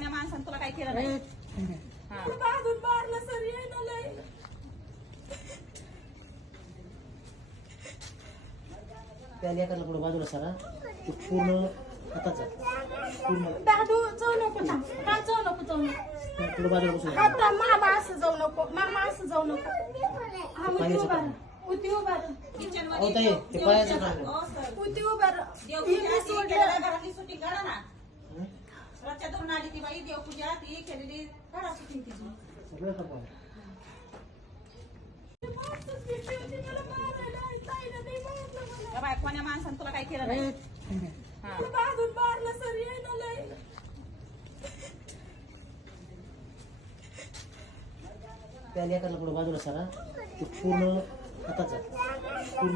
कोण्या माणसाने तुला काय केलं नाही? हा. बाजून मारलं सर येणं लय. त्या लेकरला पुढे बाजूला सारा ते पूर्ण हाताचा पूर्ण दादू जाऊ नको थांब. हा, जाऊ नको. पुढे बाजूला बसून आता मामा असं जाऊ नको. मामा असं जाऊ नको. हा, उती उभा राहा. उती उभा राहा. किचन अहो ताई, ते पायाचं काम. उती उभा राहा. देवपूजा ती केलेल्या घरातली शूटिंग काढा ना. रच्या धरून आली ती बाई देवपूजा ती केलेली काढा शूटिंग तिची. सगळं खपा का बाय कोण्या माणसाने तुला काय केलं नाही? हा. बाजून मारलं सर येणं लय. त्या लेकरला पुढे बाजूला सारा ते पूर्ण हाताचा पूर्ण